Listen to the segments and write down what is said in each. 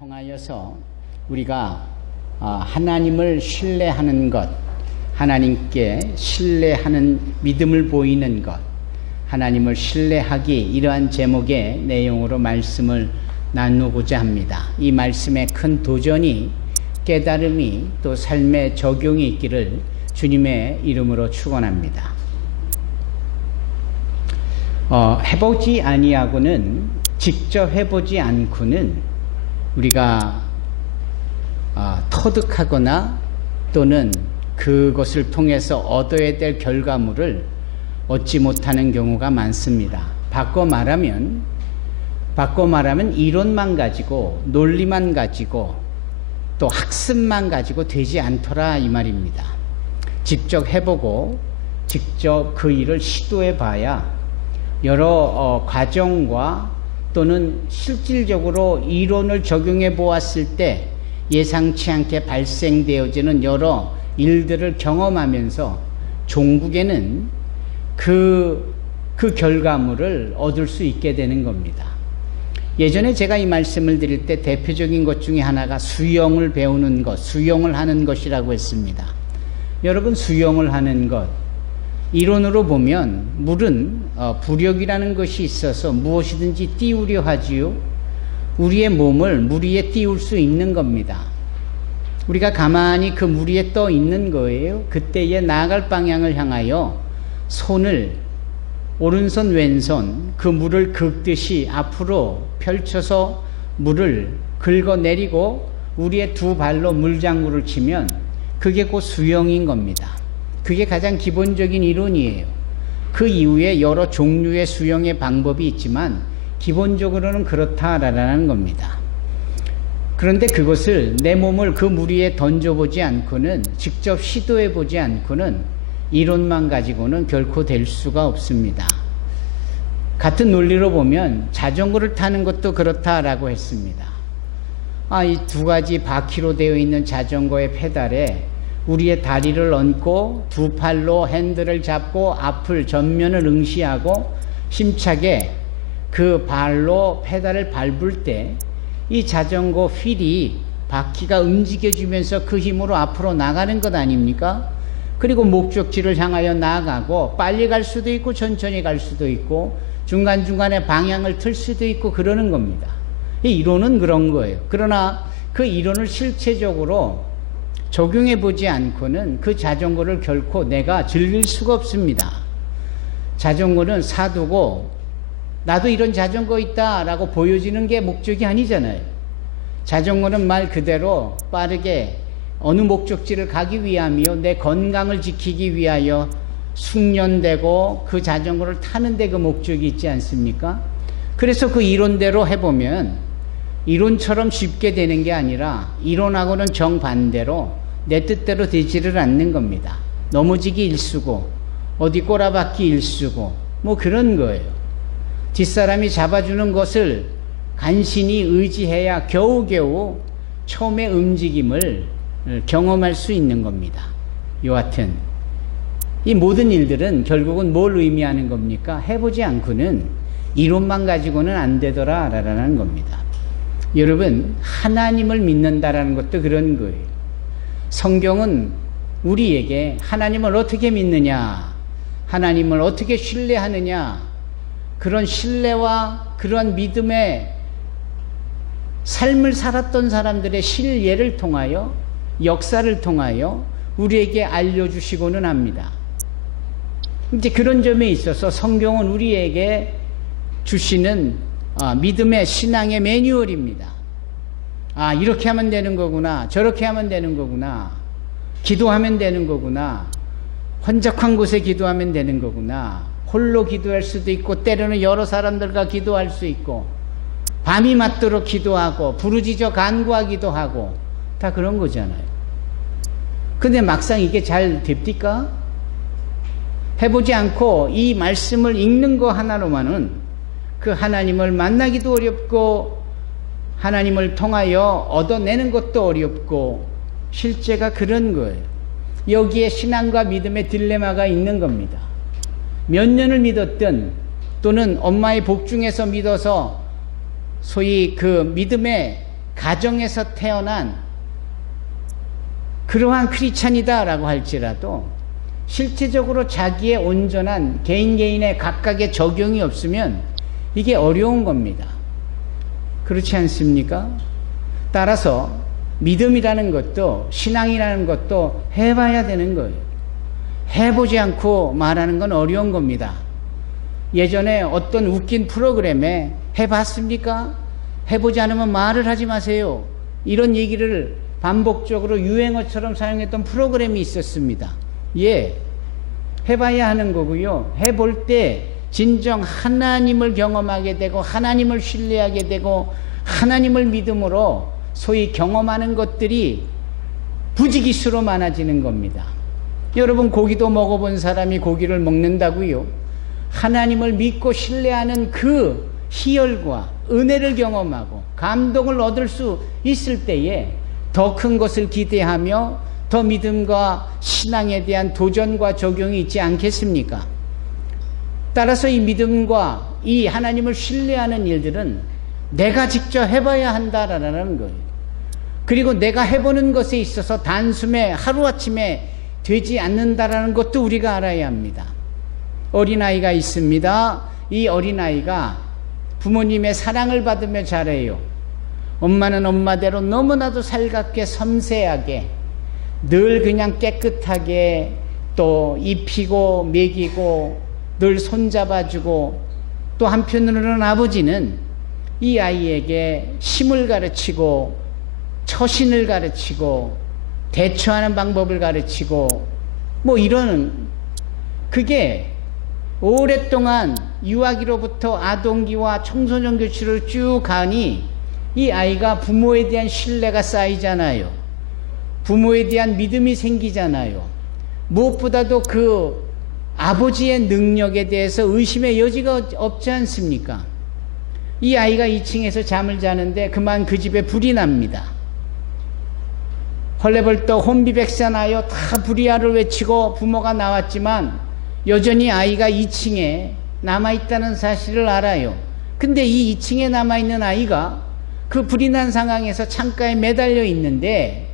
통하여서 우리가 하나님을 신뢰하는 것, 하나님께 신뢰하는 믿음을 보이는 것, 하나님을 신뢰하기, 이러한 제목의 내용으로 말씀을 나누고자 합니다. 이 말씀에 큰 도전이, 깨달음이, 또 삶의 적용이 있기를 주님의 이름으로 축원합니다. 해보지 아니하고는, 직접 해보지 않고는 우리가 터득하거나 또는 그것을 통해서 얻어야 될 결과물을 얻지 못하는 경우가 많습니다. 바꿔 말하면 이론만 가지고, 논리만 가지고, 또 학습만 가지고 되지 않더라, 이 말입니다. 직접 해보고 직접 그 일을 시도해 봐야 여러 과정과 또는 실질적으로 이론을 적용해 보았을 때 예상치 않게 발생되어지는 여러 일들을 경험하면서 종국에는 그 결과물을 얻을 수 있게 되는 겁니다. 예전에 제가 이 말씀을 드릴 때 대표적인 것 중에 하나가 수영을 배우는 것, 수영을 하는 것이라고 했습니다. 여러분, 수영을 하는 것, 이론으로 보면 물은 부력이라는 것이 있어서 무엇이든지 띄우려 하지요. 우리의 몸을 물 위에 띄울 수 있는 겁니다. 우리가 가만히 그 물 위에 떠 있는 거예요. 그때에 나아갈 방향을 향하여 손을, 오른손 왼손, 그 물을 긁듯이 앞으로 펼쳐서 물을 긁어내리고 우리의 두 발로 물장구를 치면 그게 곧 수영인 겁니다. 그게 가장 기본적인 이론이에요. 그 이후에 여러 종류의 수영의 방법이 있지만 기본적으로는 그렇다라는 겁니다. 그런데 그것을, 내 몸을 그 물 위에 던져보지 않고는, 직접 시도해보지 않고는 이론만 가지고는 결코 될 수가 없습니다. 같은 논리로 보면 자전거를 타는 것도 그렇다라고 했습니다. 이 두 가지 바퀴로 되어 있는 자전거의 페달에 우리의 다리를 얹고 두 팔로 핸들을 잡고 앞을, 전면을 응시하고 힘차게 그 발로 페달을 밟을 때 이 자전거 휠이, 바퀴가 움직여지면서 그 힘으로 앞으로 나가는 것 아닙니까? 그리고 목적지를 향하여 나아가고 빨리 갈 수도 있고 천천히 갈 수도 있고 중간중간에 방향을 틀 수도 있고 그러는 겁니다. 이 이론은 그런 거예요. 그러나 그 이론을 실체적으로 적용해 보지 않고는 그 자전거를 결코 내가 즐길 수가 없습니다. 자전거는 사두고 나도 이런 자전거 있다 라고 보여지는 게 목적이 아니잖아요. 자전거는 말 그대로 빠르게 어느 목적지를 가기 위함이요, 내 건강을 지키기 위하여 숙련되고 그 자전거를 타는데 그 목적이 있지 않습니까? 그래서 그 이론대로 해보면 이론처럼 쉽게 되는 게 아니라 이론하고는 정반대로 내 뜻대로 되지를 않는 겁니다. 넘어지기 일쑤고 어디 꼬라박기 일쑤고 뭐 그런 거예요. 뒷사람이 잡아주는 것을 간신히 의지해야 겨우겨우 처음의 움직임을 경험할 수 있는 겁니다. 여하튼 이 모든 일들은 결국은 뭘 의미하는 겁니까? 해보지 않고는, 이론만 가지고는 안 되더라라는 겁니다. 여러분, 하나님을 믿는다라는 것도 그런 거예요. 성경은 우리에게 하나님을 어떻게 믿느냐, 하나님을 어떻게 신뢰하느냐, 그런 신뢰와 그러한 믿음의 삶을 살았던 사람들의 실예를 통하여, 역사를 통하여 우리에게 알려주시고는 합니다. 이제 그런 점에 있어서 성경은 우리에게 주시는 믿음의, 신앙의 매뉴얼입니다. 이렇게 하면 되는 거구나, 저렇게 하면 되는 거구나, 기도하면 되는 거구나, 혼적한 곳에 기도하면 되는 거구나, 홀로 기도할 수도 있고 때로는 여러 사람들과 기도할 수 있고 밤이 맞도록 기도하고 부르짖어 간구하기도 하고 다 그런 거잖아요. 근데 막상 이게 잘 됩니까? 해보지 않고 이 말씀을 읽는 거 하나로만은 그 하나님을 만나기도 어렵고 하나님을 통하여 얻어내는 것도 어렵고, 실제가 그런 거예요. 여기에 신앙과 믿음의 딜레마가 있는 겁니다. 몇 년을 믿었든 또는 엄마의 복 중에서 믿어서 소위 그 믿음의 가정에서 태어난 그러한 크리스찬이다라고 할지라도 실제적으로 자기의 온전한 개인의 각각의 적용이 없으면 이게 어려운 겁니다. 그렇지 않습니까? 따라서 믿음이라는 것도 신앙이라는 것도 해봐야 되는 거예요. 해보지 않고 말하는 건 어려운 겁니다. 예전에 어떤 웃긴 프로그램에 해봤습니까? 해보지 않으면 말을 하지 마세요. 이런 얘기를 반복적으로 유행어처럼 사용했던 프로그램이 있었습니다. 예, 해봐야 하는 거고요. 해볼 때 진정 하나님을 경험하게 되고 하나님을 신뢰하게 되고 하나님을 믿음으로 소위 경험하는 것들이 부지기수로 많아지는 겁니다. 여러분, 고기도 먹어본 사람이 고기를 먹는다고요? 하나님을 믿고 신뢰하는 그 희열과 은혜를 경험하고 감동을 얻을 수 있을 때에 더 큰 것을 기대하며 더 믿음과 신앙에 대한 도전과 적용이 있지 않겠습니까? 따라서 이 믿음과 이 하나님을 신뢰하는 일들은 내가 직접 해봐야 한다라는 거예요. 그리고 내가 해보는 것에 있어서 단숨에 하루아침에 되지 않는다라는 것도 우리가 알아야 합니다. 어린아이가 있습니다. 이 어린아이가 부모님의 사랑을 받으며 자라요. 엄마는 엄마대로 너무나도 살갑게 섬세하게 늘 그냥 깨끗하게 또 입히고 먹이고 늘 손잡아주고, 또 한편으로는 아버지는 이 아이에게 힘을 가르치고 처신을 가르치고 대처하는 방법을 가르치고 뭐 이러는, 그게 오랫동안 유아기로부터 아동기와 청소년 교실을 쭉 가니 이 아이가 부모에 대한 신뢰가 쌓이잖아요. 부모에 대한 믿음이 생기잖아요. 무엇보다도 그 아버지의 능력에 대해서 의심의 여지가 없지 않습니까? 이 아이가 2층에서 잠을 자는데 그만 그 집에 불이 납니다. 헐레벌떡 혼비백산하여 다 불이야를 외치고 부모가 나왔지만 여전히 아이가 2층에 남아있다는 사실을 알아요. 근데 이 2층에 남아있는 아이가 그 불이 난 상황에서 창가에 매달려 있는데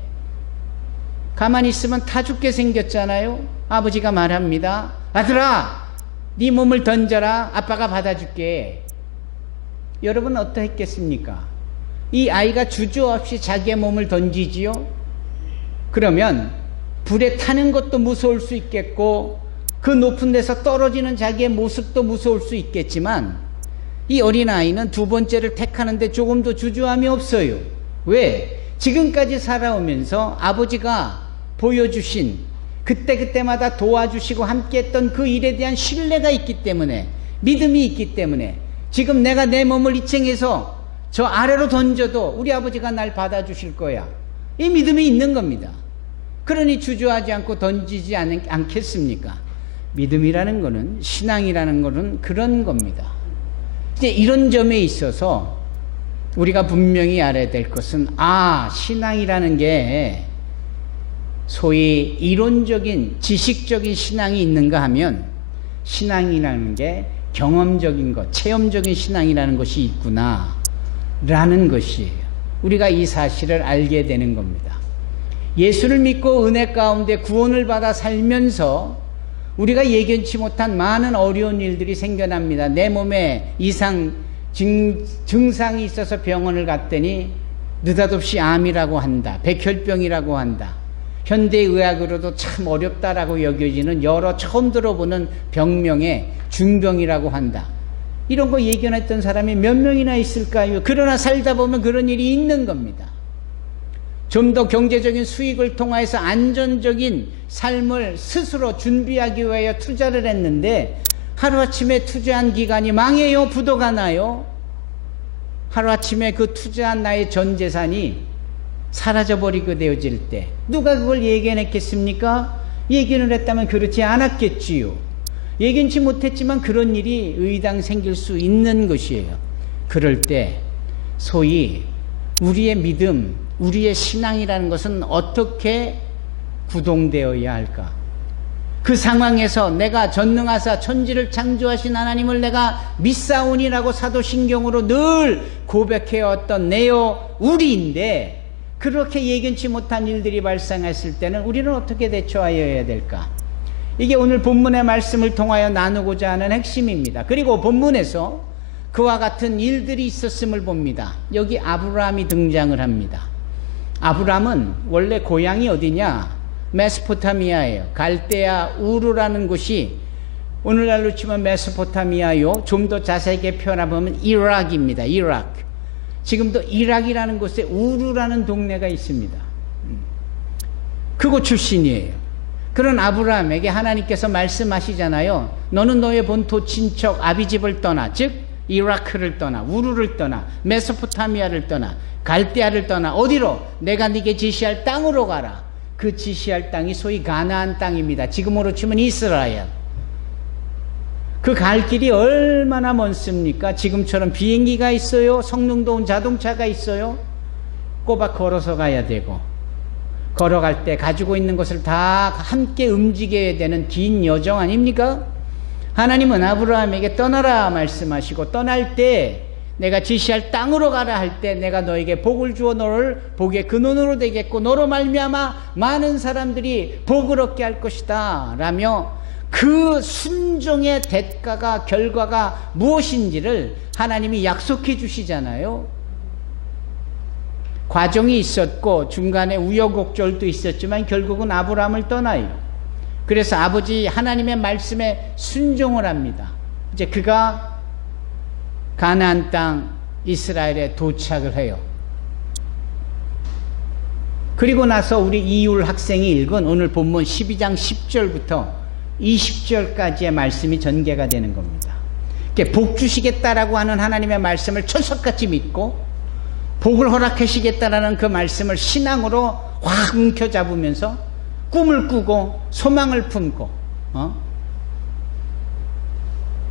가만히 있으면 타 죽게 생겼잖아요. 아버지가 말합니다. 아들아, 네 몸을 던져라. 아빠가 받아줄게. 여러분 어떠했겠습니까? 이 아이가 주저없이 자기의 몸을 던지지요. 그러면 불에 타는 것도 무서울 수 있겠고 그 높은 데서 떨어지는 자기의 모습도 무서울 수 있겠지만 이 어린아이는 두 번째를 택하는데 조금도 주저함이 없어요. 왜? 지금까지 살아오면서 아버지가 보여주신 그때마다 도와주시고 함께했던 그 일에 대한 신뢰가 있기 때문에, 믿음이 있기 때문에 지금 내가 내 몸을 2층에서 저 아래로 던져도 우리 아버지가 날 받아주실 거야. 이 믿음이 있는 겁니다. 그러니 주저하지 않고 던지지 않겠습니까? 믿음이라는 거는, 신앙이라는 거는 그런 겁니다. 이제 이런 점에 있어서 우리가 분명히 알아야 될 것은, 신앙이라는 게 소위 이론적인 지식적인 신앙이 있는가 하면 신앙이라는 게 경험적인 것, 체험적인 신앙이라는 것이 있구나 라는 것이에요. 우리가 이 사실을 알게 되는 겁니다. 예수를 믿고 은혜 가운데 구원을 받아 살면서 우리가 예견치 못한 많은 어려운 일들이 생겨납니다. 내 몸에 증상이 있어서 병원을 갔더니 느닷없이 암이라고 한다, 백혈병이라고 한다. 현대의학으로도 참 어렵다라고 여겨지는 여러 처음 들어보는 병명에 중병이라고 한다. 이런 거 예견했던 사람이 몇 명이나 있을까요? 그러나 살다 보면 그런 일이 있는 겁니다. 좀 더 경제적인 수익을 통해서 안전적인 삶을 스스로 준비하기 위하여 투자를 했는데 하루아침에 투자한 기간이 망해요? 부도가 나요? 하루아침에 그 투자한 나의 전 재산이 사라져버리게 되어질 때 누가 그걸 예견했겠습니까? 예견을 했다면 그렇지 않았겠지요. 예견치 못했지만 그런 일이 의당 생길 수 있는 것이에요. 그럴 때 소위 우리의 믿음, 우리의 신앙이라는 것은 어떻게 구동되어야 할까? 그 상황에서 내가 전능하사 천지를 창조하신 하나님을 내가 믿사오니라고 사도신경으로 늘 고백해왔던 내요 우리인데, 그렇게 예견치 못한 일들이 발생했을 때는 우리는 어떻게 대처하여야 될까? 이게 오늘 본문의 말씀을 통하여 나누고자 하는 핵심입니다. 그리고 본문에서 그와 같은 일들이 있었음을 봅니다. 여기 아브라함이 등장을 합니다. 아브라함은 원래 고향이 어디냐? 메소포타미아예요. 갈대아 우르라는 곳이 오늘날로 치면 메소포타미아요. 좀 더 자세하게 표현해보면 이락입니다. 이락. 지금도 이락이라는 곳에 우르라는 동네가 있습니다. 그곳 출신이에요. 그런 아브라함에게 하나님께서 말씀하시잖아요. 너는 너의 본토 친척 아비집을 떠나, 즉 이라크를 떠나, 우르를 떠나, 메소포타미아를 떠나, 갈대아를 떠나. 어디로? 내가 네게 지시할 땅으로 가라. 그 지시할 땅이 소위 가나안 땅입니다. 지금으로 치면 이스라엘. 그 갈 길이 얼마나 먼습니까? 지금처럼 비행기가 있어요? 성능도 온 자동차가 있어요? 꼬박 걸어서 가야 되고, 걸어갈 때 가지고 있는 것을 다 함께 움직여야 되는 긴 여정 아닙니까? 하나님은 아브라함에게 떠나라 말씀하시고, 떠날 때 내가 지시할 땅으로 가라 할 때 내가 너에게 복을 주어 너를 복의 근원으로 되겠고 너로 말미암아 많은 사람들이 복을 얻게 할 것이다 라며, 그 순종의 대가가, 결과가 무엇인지를 하나님이 약속해 주시잖아요. 과정이 있었고 중간에 우여곡절도 있었지만 결국은 아브라함을 떠나요. 그래서 아버지 하나님의 말씀에 순종을 합니다. 이제 그가 가나안 땅 이스라엘에 도착을 해요. 그리고 나서 우리 이율 학생이 읽은 오늘 본문 12장 10절부터 20절까지의 말씀이 전개가 되는 겁니다. 복 주시겠다라고 하는 하나님의 말씀을 철석같이 믿고 복을 허락하시겠다라는 그 말씀을 신앙으로 확 움켜잡으면서 꿈을 꾸고 소망을 품고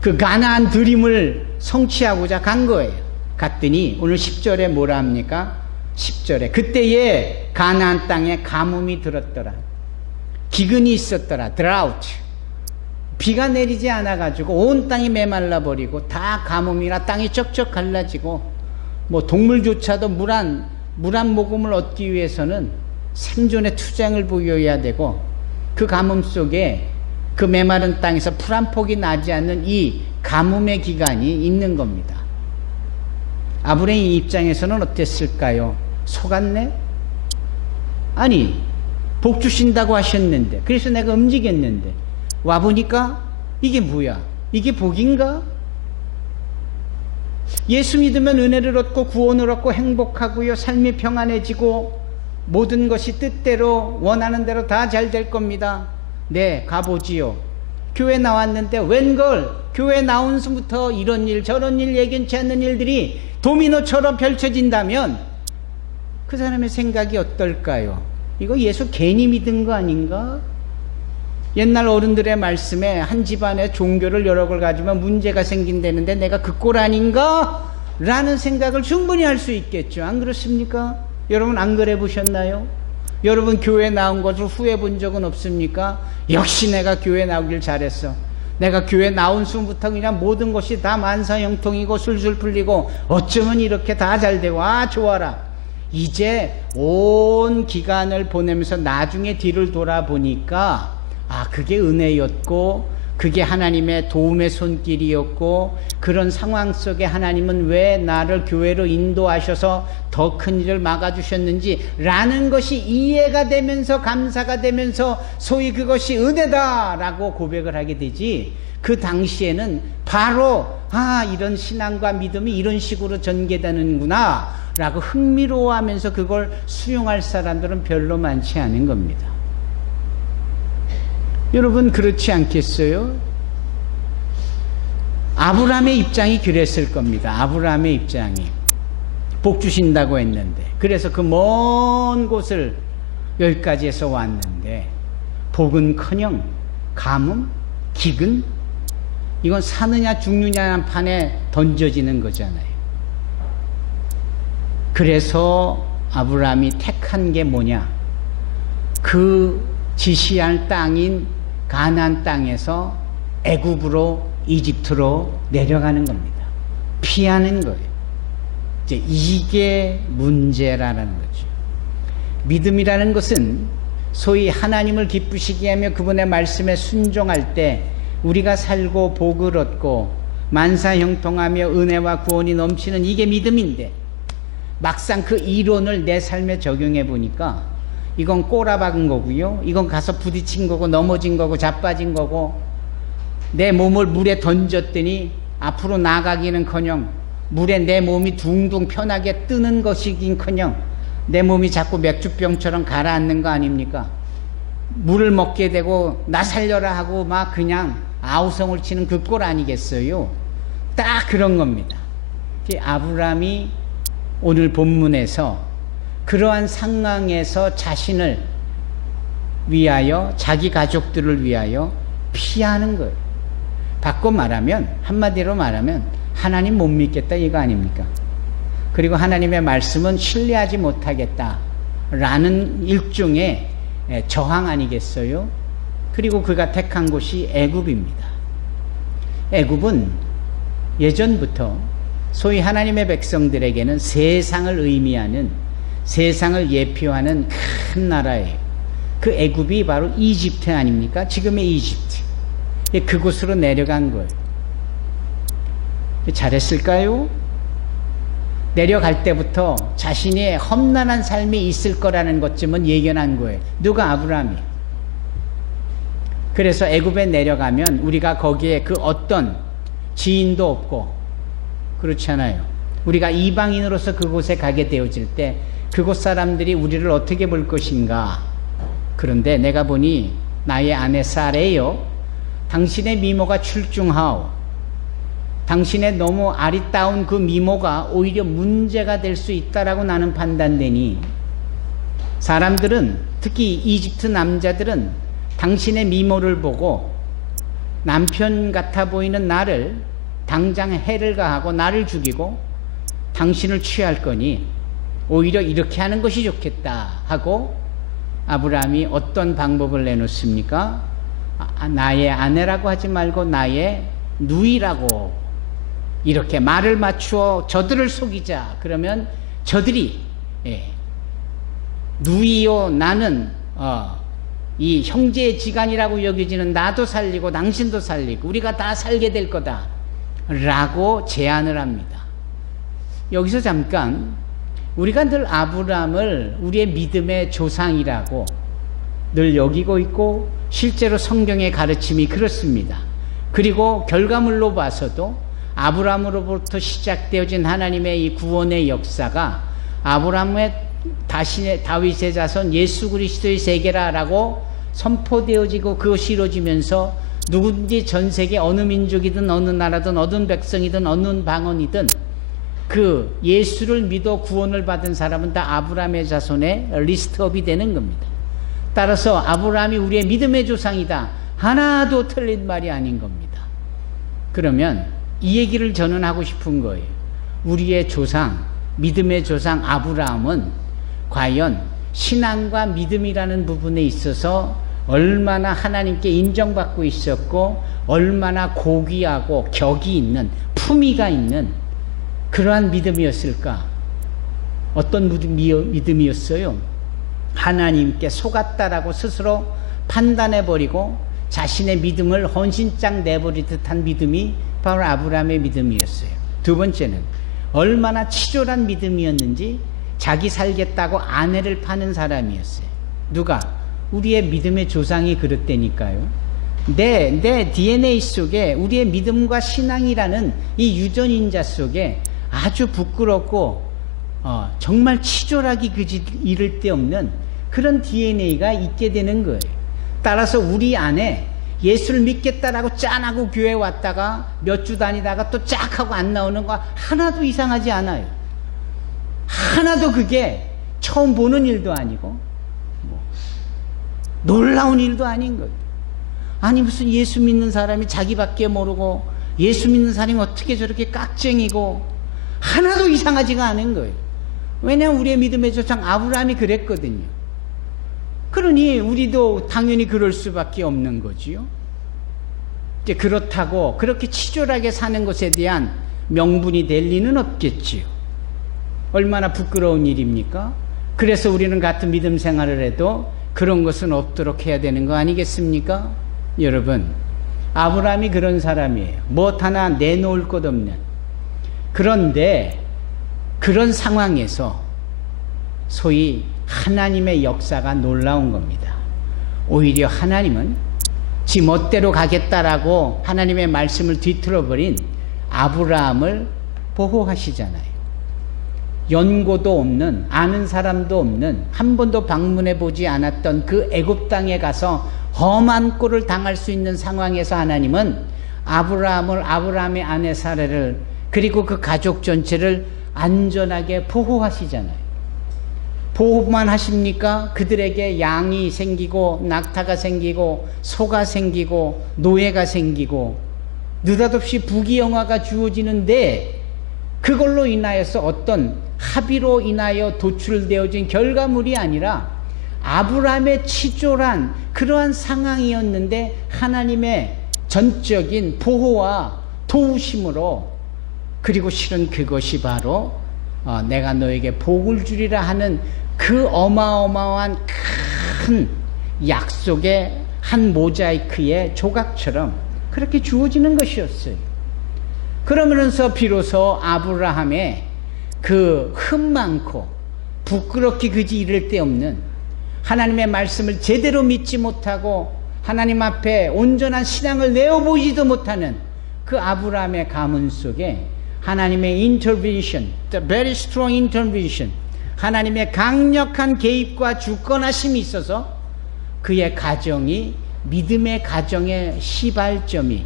그 가나안 드림을 성취하고자 간 거예요. 갔더니 오늘 10절에 뭐라 합니까? 10절에 그때에 가나안 땅에 가뭄이 들었더라. 기근이 있었더라. 드라우트. 비가 내리지 않아가지고 온 땅이 메말라 버리고 다 가뭄이라 땅이 쩍쩍 갈라지고, 뭐 동물조차도 물 한 모금을 얻기 위해서는 생존의 투쟁을 보여야 되고, 그 가뭄 속에 그 메마른 땅에서 풀 한 폭이 나지 않는 이 가뭄의 기간이 있는 겁니다. 아브라함 입장에서는 어땠을까요? 속았네? 아니, 복 주신다고 하셨는데, 그래서 내가 움직였는데 와보니까 이게 뭐야? 이게 복인가? 예수 믿으면 은혜를 얻고 구원을 얻고 행복하고요, 삶이 평안해지고 모든 것이 뜻대로 원하는 대로 다 잘 될 겁니다. 네, 가보지요. 교회 나왔는데 웬걸 교회 나온 순부터 이런 일 저런 일 예견치 않는 일들이 도미노처럼 펼쳐진다면 그 사람의 생각이 어떨까요? 이거 예수 괜히 믿은 거 아닌가? 옛날 어른들의 말씀에 한 집안에 종교를 여러 걸 가지면 문제가 생긴다는데 내가 그 꼴 아닌가? 라는 생각을 충분히 할 수 있겠죠. 안 그렇습니까? 여러분 안 그래 보셨나요? 여러분 교회 나온 것을 후회 본 적은 없습니까? 역시 내가 교회 나오길 잘했어. 내가 교회 나온 순부터 그냥 모든 것이 다 만사형통이고 술술 풀리고 어쩌면 이렇게 다 잘 되고 좋아라. 이제 온 기간을 보내면서 나중에 뒤를 돌아보니까 그게 은혜였고 그게 하나님의 도움의 손길이었고, 그런 상황 속에 하나님은 왜 나를 교회로 인도하셔서 더 큰 일을 막아주셨는지 라는 것이 이해가 되면서 감사가 되면서 소위 그것이 은혜다라고 고백을 하게 되지, 그 당시에는 바로 이런 신앙과 믿음이 이런 식으로 전개되는구나 라고 흥미로워하면서 그걸 수용할 사람들은 별로 많지 않은 겁니다. 여러분 그렇지 않겠어요? 아브라함의 입장이 그랬을 겁니다. 아브라함의 입장이 복 주신다고 했는데, 그래서 그 먼 곳을 여기까지해서 왔는데 복은커녕 가뭄, 기근, 이건 사느냐 죽느냐 판에 던져지는 거잖아요. 그래서 아브라함이 택한 게 뭐냐? 그 지시할 땅인 가나안 땅에서 애굽으로 이집트로 내려가는 겁니다. 피하는 거예요. 이제 이게 문제라는 거죠. 믿음이라는 것은 소위 하나님을 기쁘시게 하며 그분의 말씀에 순종할 때 우리가 살고 복을 얻고 만사형통하며 은혜와 구원이 넘치는 이게 믿음인데, 막상 그 이론을 내 삶에 적용해 보니까 이건 꼬라박은 거고요, 이건 가서 부딪힌 거고 넘어진 거고 자빠진 거고, 내 몸을 물에 던졌더니 앞으로 나가기는커녕 물에 내 몸이 둥둥 편하게 뜨는 것이긴커녕 내 몸이 자꾸 맥주병처럼 가라앉는 거 아닙니까? 물을 먹게 되고 나 살려라 하고 막 그냥 아우성을 치는 그 꼴 아니겠어요? 딱 그런 겁니다. 아브라함이 오늘 본문에서 그러한 상황에서 자신을 위하여, 자기 가족들을 위하여 피하는 거예요. 바꿔 말하면, 한마디로 말하면 하나님 못 믿겠다 이거 아닙니까? 그리고 하나님의 말씀은 신뢰하지 못하겠다라는 일종의 저항 아니겠어요? 그리고 그가 택한 곳이 애굽입니다. 애굽은 예전부터 소위 하나님의 백성들에게는 세상을 의미하는, 세상을 예표하는 큰 나라예요. 그 애굽이 바로 이집트 아닙니까? 지금의 이집트. 그곳으로 내려간 거예요. 잘했을까요? 내려갈 때부터 자신의 험난한 삶이 있을 거라는 것쯤은 예견한 거예요. 누가? 아브라함이. 그래서 애굽에 내려가면 우리가 거기에 그 어떤 지인도 없고, 그렇잖아요. 우리가 이방인으로서 그곳에 가게 되어질 때 그곳 사람들이 우리를 어떻게 볼 것인가. 그런데 내가 보니 나의 아내 사레요, 당신의 미모가 출중하오. 당신의 너무 아리따운 그 미모가 오히려 문제가 될 수 있다라고 나는 판단되니, 사람들은, 특히 이집트 남자들은 당신의 미모를 보고 남편 같아 보이는 나를 당장 해를 가하고 나를 죽이고 당신을 취할 거니 오히려 이렇게 하는 것이 좋겠다 하고 아브라함이 어떤 방법을 내놓습니까? 나의 아내라고 하지 말고 나의 누이라고 이렇게 말을 맞추어 저들을 속이자. 그러면 저들이 누이요 나는 이 형제의 지간이라고 여겨지는 나도 살리고 당신도 살리고 우리가 다 살게 될 거다 라고 제안을 합니다. 여기서 잠깐, 우리가 늘 아브라함을 우리의 믿음의 조상이라고 늘 여기고 있고 실제로 성경의 가르침이 그렇습니다. 그리고 결과물로 봐서도 아브라함으로부터 시작되어진 하나님의 이 구원의 역사가 아브라함의 다윗의 자손 예수 그리스도의 세계라라고 선포되어지고 그것이 이루어지면서 누구든지 전 세계 어느 민족이든 어느 나라든 어느 백성이든 어느 방언이든 그 예수를 믿어 구원을 받은 사람은 다 아브라함의 자손의 리스트업이 되는 겁니다. 따라서 아브라함이 우리의 믿음의 조상이다, 하나도 틀린 말이 아닌 겁니다. 그러면 이 얘기를 저는 하고 싶은 거예요. 우리의 조상, 믿음의 조상 아브라함은 과연 신앙과 믿음이라는 부분에 있어서 얼마나 하나님께 인정받고 있었고 얼마나 고귀하고 격이 있는, 품위가 있는 그러한 믿음이었을까? 어떤 믿음이었어요? 하나님께 속았다라고 스스로 판단해버리고 자신의 믿음을 헌신장 내버리듯 한 믿음이 바로 아브라함의 믿음이었어요. 두 번째는 얼마나 치졸한 믿음이었는지 자기 살겠다고 아내를 파는 사람이었어요. 누가? 우리의 믿음의 조상이 그랬다니까요. 내 DNA 속에 우리의 믿음과 신앙이라는 이 유전인자 속에 아주 부끄럽고 정말 치졸하기 이를 데 없는 그런 DNA가 있게 되는 거예요. 따라서 우리 안에 예수를 믿겠다라고 짠하고 교회 왔다가 몇 주 다니다가 또 쫙 하고 안 나오는 거 하나도 이상하지 않아요. 하나도 그게 처음 보는 일도 아니고 놀라운 일도 아닌 거예요. 아니 무슨 예수 믿는 사람이 자기밖에 모르고 예수 믿는 사람이 어떻게 저렇게 깍쟁이고 하나도 이상하지가 않은 거예요. 왜냐하면 우리의 믿음의 조상 아브라함이 그랬거든요. 그러니 우리도 당연히 그럴 수밖에 없는 거지요. 이제 그렇다고 그렇게 치졸하게 사는 것에 대한 명분이 될 리는 없겠지요. 얼마나 부끄러운 일입니까? 그래서 우리는 같은 믿음 생활을 해도 그런 것은 없도록 해야 되는 거 아니겠습니까? 여러분, 아브라함이 그런 사람이에요. 무엇 하나 내놓을 것 없는. 그런데 그런 상황에서 소위 하나님의 역사가 놀라운 겁니다. 오히려 하나님은 지 멋대로 가겠다라고 하나님의 말씀을 뒤틀어버린 아브라함을 보호하시잖아요. 연고도 없는, 아는 사람도 없는, 한 번도 방문해 보지 않았던 그 애굽 땅에 가서 험한 꼴을 당할 수 있는 상황에서 하나님은 아브라함의 아내 사라를 그리고 그 가족 전체를 안전하게 보호하시잖아요. 보호만 하십니까? 그들에게 양이 생기고 낙타가 생기고 소가 생기고 노예가 생기고 느닷없이 부귀영화가 주어지는데 그걸로 인하여서 어떤 합의로 인하여 도출되어진 결과물이 아니라 아브라함의 치졸한 그러한 상황이었는데 하나님의 전적인 보호와 도우심으로, 그리고 실은 그것이 바로 내가 너에게 복을 주리라 하는 그 어마어마한 큰 약속의 한 모자이크의 조각처럼 그렇게 주어지는 것이었어요. 그러면서 비로소 아브라함의 그 흠 많고 부끄럽게 그지 이를 데 없는, 하나님의 말씀을 제대로 믿지 못하고 하나님 앞에 온전한 신앙을 내어보이지도 못하는 그 아브라함의 가문 속에 하나님의 intervention, the very strong intervention, 하나님의 강력한 개입과 주권하심이 있어서 그의 가정이, 믿음의 가정의 시발점이,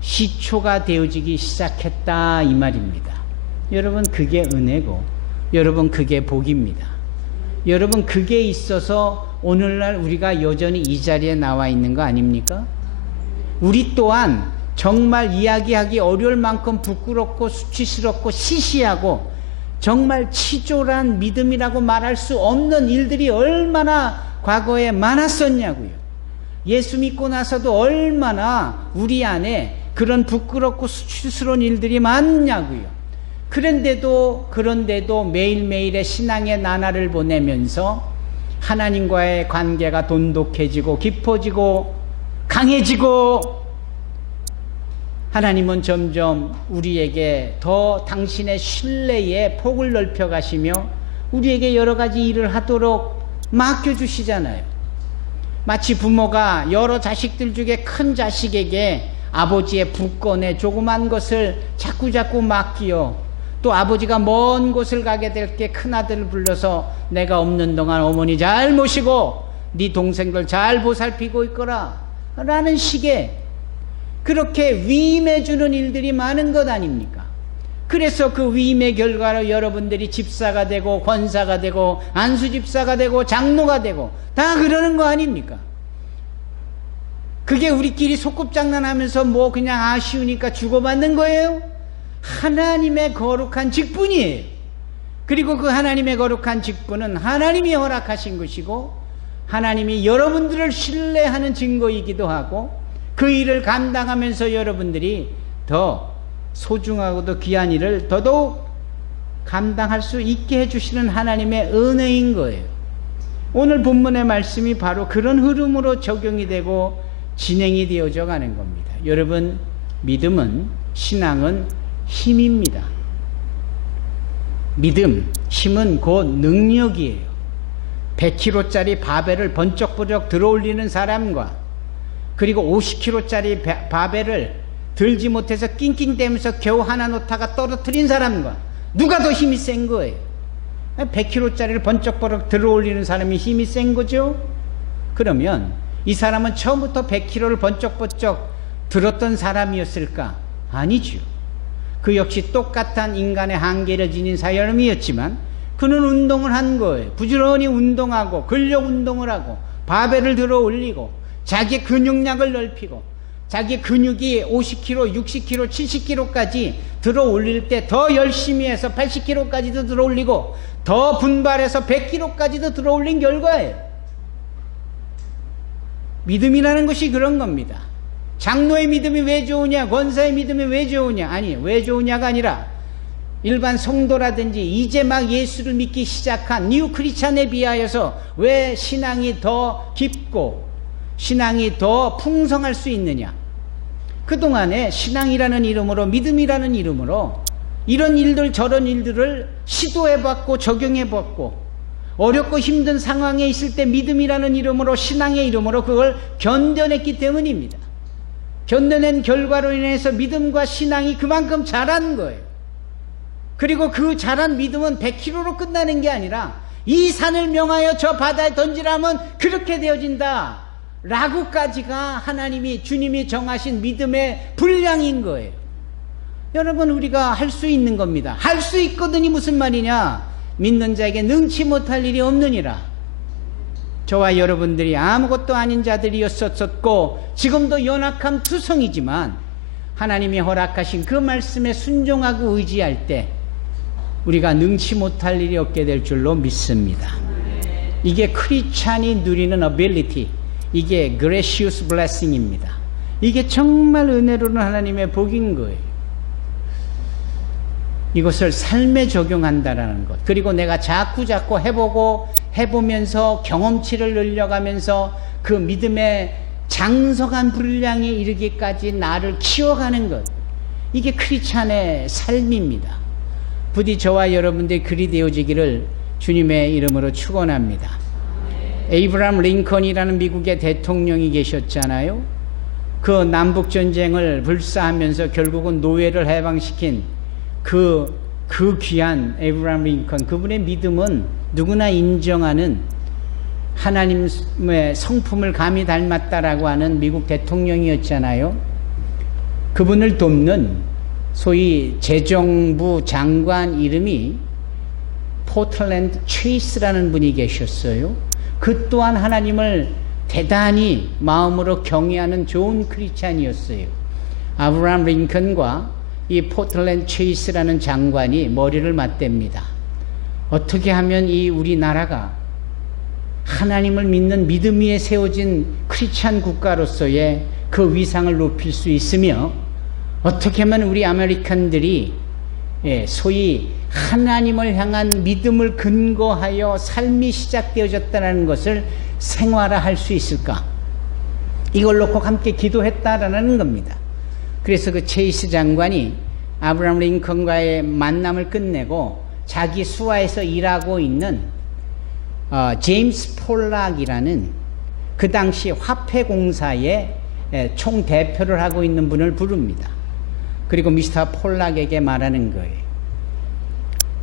시초가 되어지기 시작했다 이 말입니다. 여러분, 그게 은혜고 여러분 그게 복입니다. 여러분, 그게 있어서 오늘날 우리가 여전히 이 자리에 나와 있는 거 아닙니까? 우리 또한 정말 이야기하기 어려울 만큼 부끄럽고 수치스럽고 시시하고 정말 치졸한 믿음이라고 말할 수 없는 일들이 얼마나 과거에 많았었냐고요. 예수 믿고 나서도 얼마나 우리 안에 그런 부끄럽고 수치스러운 일들이 많냐고요. 그런데도 매일매일의 신앙의 나날을 보내면서 하나님과의 관계가 돈독해지고 깊어지고 강해지고, 하나님은 점점 우리에게 더 당신의 신뢰의 폭을 넓혀 가시며 우리에게 여러 가지 일을 하도록 맡겨주시잖아요. 마치 부모가 여러 자식들 중에 큰 자식에게 아버지의 부권의 조그만 것을 자꾸자꾸 맡기어, 또 아버지가 먼 곳을 가게 될 때 큰아들을 불러서 내가 없는 동안 어머니 잘 모시고 네 동생들 잘 보살피고 있거라 라는 식의 그렇게 위임해주는 일들이 많은 것 아닙니까? 그래서 그 위임의 결과로 여러분들이 집사가 되고 권사가 되고 안수집사가 되고 장로가 되고 다 그러는 거 아닙니까? 그게 우리끼리 소꿉장난하면서 뭐 그냥 아쉬우니까 주고받는 거예요? 하나님의 거룩한 직분이에요. 그리고 그 하나님의 거룩한 직분은 하나님이 허락하신 것이고 하나님이 여러분들을 신뢰하는 증거이기도 하고, 그 일을 감당하면서 여러분들이 더 소중하고도 귀한 일을 더더욱 감당할 수 있게 해주시는 하나님의 은혜인 거예요. 오늘 본문의 말씀이 바로 그런 흐름으로 적용이 되고 진행이 되어져 가는 겁니다. 여러분, 믿음은, 신앙은 힘입니다. 믿음, 힘은 곧 능력이에요. 100kg짜리 바벨을 번쩍번쩍 들어올리는 사람과 그리고 50kg짜리 바벨을 들지 못해서 낑낑대면서 겨우 하나 놓다가 떨어뜨린 사람과 누가 더 힘이 센 거예요? 100kg짜리를 번쩍번쩍 들어올리는 사람이 힘이 센 거죠? 그러면 이 사람은 처음부터 100kg를 번쩍번쩍 들었던 사람이었을까? 아니죠. 그 역시 똑같은 인간의 한계를 지닌 사람이었지만 그는 운동을 한 거예요. 부지런히 운동하고 근력 운동을 하고 바벨을 들어 올리고 자기의 근육량을 넓히고 자기 근육이 50kg, 60kg, 70kg까지 들어 올릴 때 더 열심히 해서 80kg까지도 들어 올리고 더 분발해서 100kg까지도 들어올린 결과예요. 믿음이라는 것이 그런 겁니다. 장로의 믿음이 왜 좋으냐, 권사의 믿음이 왜 좋으냐, 아니 왜 좋으냐가 아니라 일반 성도라든지 이제 막 예수를 믿기 시작한 뉴 크리스찬에 비하여서 왜 신앙이 더 깊고 신앙이 더 풍성할 수 있느냐. 그동안에 신앙이라는 이름으로, 믿음이라는 이름으로 이런 일들 저런 일들을 시도해봤고 적용해봤고, 어렵고 힘든 상황에 있을 때 믿음이라는 이름으로, 신앙의 이름으로 그걸 견뎌냈기 때문입니다. 견뎌낸 결과로 인해서 믿음과 신앙이 그만큼 자란 거예요. 그리고 그 자란 믿음은 100kg로 끝나는 게 아니라 이 산을 명하여 저 바다에 던지라면 그렇게 되어진다 라고까지가 하나님이, 주님이 정하신 믿음의 분량인 거예요. 여러분, 우리가 할 수 있는 겁니다. 할 수 있거든이 무슨 말이냐? 믿는 자에게 능치 못할 일이 없느니라. 저와 여러분들이 아무것도 아닌 자들이었었고 지금도 연약한 투성이지만 하나님이 허락하신 그 말씀에 순종하고 의지할 때 우리가 능치 못할 일이 없게 될 줄로 믿습니다. 이게 크리스찬이 누리는 ability, 이게 gracious blessing입니다. 이게 정말 은혜로는 하나님의 복인 거예요. 이것을 삶에 적용한다라는 것, 그리고 내가 자꾸 해보면서 경험치를 늘려가면서 그 믿음의 장성한 분량에 이르기까지 나를 키워가는 것, 이게 크리스찬의 삶입니다. 부디 저와 여러분들이 그리 되어지기를 주님의 이름으로 축원합니다. 에이브라함 링컨이라는 미국의 대통령이 계셨잖아요. 그 남북전쟁을 불사하면서 결국은 노예를 해방시킨 그 귀한 에이브라함 링컨, 그분의 믿음은 누구나 인정하는 하나님의 성품을 감히 닮았다라고 하는 미국 대통령이었잖아요. 그분을 돕는 소위 재정부 장관 이름이 포틀랜드 체이스라는 분이 계셨어요. 그 또한 하나님을 대단히 마음으로 경외하는 좋은 크리스찬이었어요. 아브라함 링컨과 이 포틀랜드 체이스라는 장관이 머리를 맞댑니다. 어떻게 하면 이 우리나라가 하나님을 믿는 믿음 위에 세워진 크리스찬 국가로서의 그 위상을 높일 수 있으며, 어떻게 하면 우리 아메리칸들이 소위 하나님을 향한 믿음을 근거하여 삶이 시작되어졌다는 것을 생활화할 수 있을까? 이걸 놓고 함께 기도했다라는 겁니다. 그래서 그 체이스 장관이 아브라함 링컨과의 만남을 끝내고 자기 수하에서 일하고 있는 제임스 폴락이라는 그 당시 화폐공사의 총대표를 하고 있는 분을 부릅니다. 그리고 미스터 폴락에게 말하는 거예요.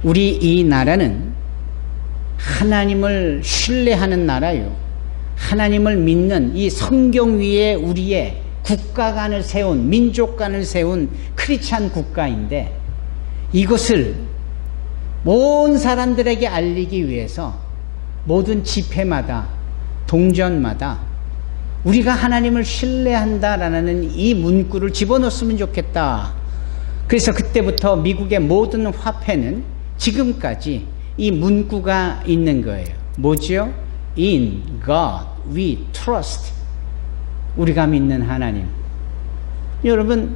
우리 이 나라는 하나님을 신뢰하는 나라요, 하나님을 믿는 이 성경 위에 우리의 국가관을 세운, 민족관을 세운 크리스찬 국가인데, 이것을 온 사람들에게 알리기 위해서 모든 집회마다, 동전마다 우리가 하나님을 신뢰한다라는 이 문구를 집어넣었으면 좋겠다. 그래서 그때부터 미국의 모든 화폐는 지금까지 이 문구가 있는 거예요. 뭐죠? In God we trust. 우리가 믿는 하나님. 여러분,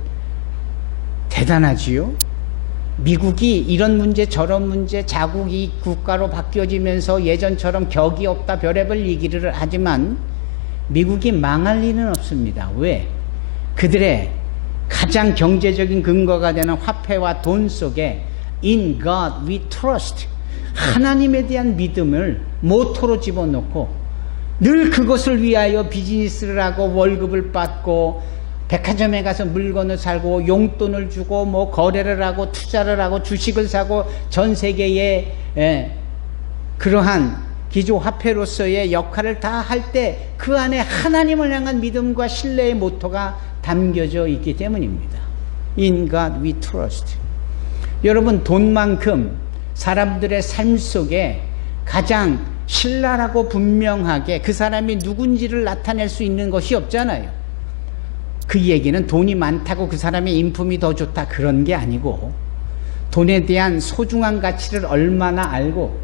대단하지요? 미국이 이런 문제 저런 문제 자국이 국가로 바뀌어지면서 예전처럼 격이 없다 별의별 얘기를 하지만 미국이 망할 리는 없습니다. 왜? 그들의 가장 경제적인 근거가 되는 화폐와 돈 속에 In God we trust, 하나님에 대한 믿음을 모토로 집어넣고 늘 그것을 위하여 비즈니스를 하고 월급을 받고 백화점에 가서 물건을 사고 용돈을 주고 뭐 거래를 하고 투자를 하고 주식을 사고 전 세계에 그러한 기조화폐로서의 역할을 다 할 때 그 안에 하나님을 향한 믿음과 신뢰의 모토가 담겨져 있기 때문입니다. In God we trust. 여러분, 돈만큼 사람들의 삶 속에 가장 신랄하고 분명하게 그 사람이 누군지를 나타낼 수 있는 것이 없잖아요. 그 얘기는 돈이 많다고 그 사람의 인품이 더 좋다 그런 게 아니고, 돈에 대한 소중한 가치를 얼마나 알고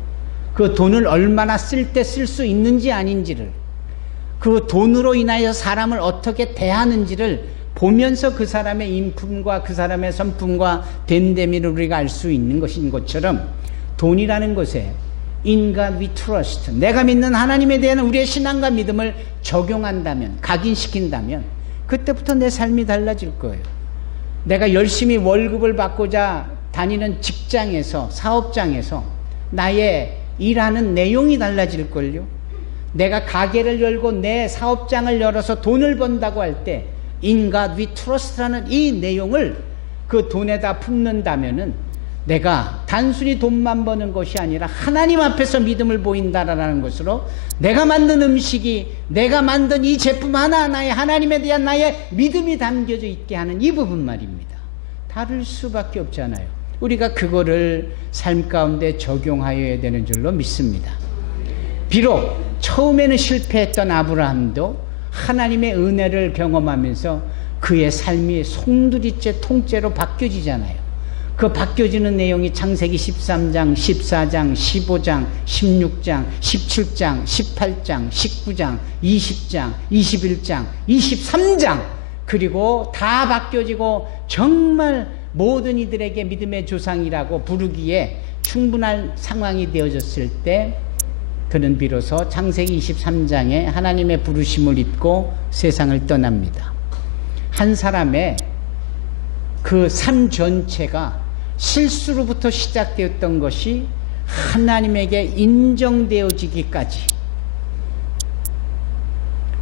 그 돈을 얼마나 쓸 때 쓸 수 있는지 아닌지를, 그 돈으로 인하여 사람을 어떻게 대하는지를 보면서 그 사람의 인품과 그 사람의 성품과 됨됨이를 우리가 알 수 있는 것인 것처럼, 돈이라는 것에 In God we trust, 내가 믿는 하나님에 대한 우리의 신앙과 믿음을 적용한다면, 각인시킨다면 그때부터 내 삶이 달라질 거예요. 내가 열심히 월급을 받고자 다니는 직장에서, 사업장에서 나의 일하는 내용이 달라질걸요. 내가 가게를 열고 내 사업장을 열어서 돈을 번다고 할 때 In God we trust라는 이 내용을 그 돈에다 품는다면은 내가 단순히 돈만 버는 것이 아니라 하나님 앞에서 믿음을 보인다라는 것으로, 내가 만든 음식이, 내가 만든 이 제품 하나하나에 하나님에 대한 나의 믿음이 담겨져 있게 하는 이 부분 말입니다. 다를 수밖에 없잖아요. 우리가 그거를 삶 가운데 적용하여야 되는 줄로 믿습니다. 비록 처음에는 실패했던 아브라함도 하나님의 은혜를 경험하면서 그의 삶이 송두리째 통째로 바뀌어지잖아요. 그 바뀌어지는 내용이 창세기 13장, 14장, 15장, 16장, 17장, 18장, 19장, 20장, 21장, 23장, 그리고 다 바뀌어지고 정말 모든 이들에게 믿음의 조상이라고 부르기에 충분한 상황이 되어졌을 때 그는 비로소 창세기 23장에 하나님의 부르심을 입고 세상을 떠납니다. 한 사람의 그 삶 전체가 실수로부터 시작되었던 것이 하나님에게 인정되어지기까지,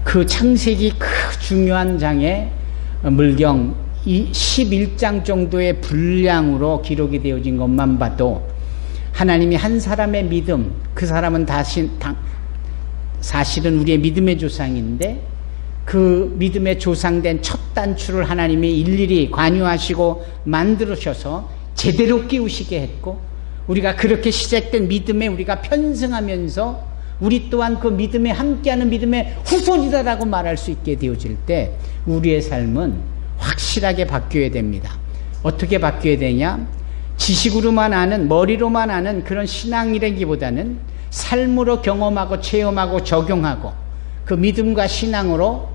그 창세기 그 중요한 장에 물경 11장 정도의 분량으로 기록이 되어진 것만 봐도 하나님이 한 사람의 믿음, 그 사람은 사실은 우리의 믿음의 조상인데 그 믿음의 조상된 첫 단추를 하나님이 일일이 관여하시고 만들으셔서 제대로 끼우시게 했고, 우리가 그렇게 시작된 믿음에 우리가 편승하면서 우리 또한 그 믿음에 함께하는 믿음의 후손이다라고 말할 수 있게 되어질 때 우리의 삶은 확실하게 바뀌어야 됩니다. 어떻게 바뀌어야 되냐? 지식으로만 아는, 머리로만 아는 그런 신앙이라기보다는 삶으로 경험하고 체험하고 적용하고 그 믿음과 신앙으로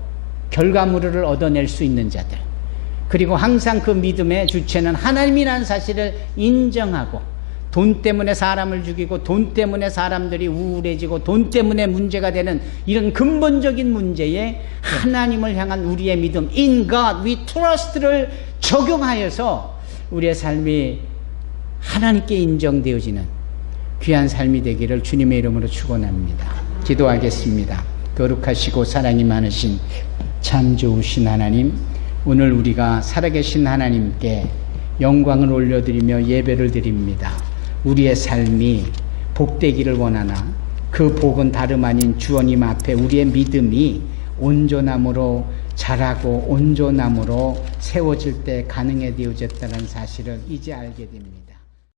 결과물을 얻어낼 수 있는 자들, 그리고 항상 그 믿음의 주체는 하나님이라는 사실을 인정하고, 돈 때문에 사람을 죽이고 돈 때문에 사람들이 우울해지고 돈 때문에 문제가 되는 이런 근본적인 문제에 하나님을 향한 우리의 믿음, In God we trust를 적용하여서 우리의 삶이 하나님께 인정되어지는 귀한 삶이 되기를 주님의 이름으로 축원합니다. 기도하겠습니다. 거룩하시고 사랑이 많으신 참 좋으신 하나님, 오늘 우리가 살아계신 하나님께 영광을 올려드리며 예배를 드립니다. 우리의 삶이 복되기를 원하나 그 복은 다름 아닌 주님 앞에 우리의 믿음이 온전함으로 자라고 온전함으로 세워질 때 가능해 되어졌다는 사실을 이제 알게 됩니다.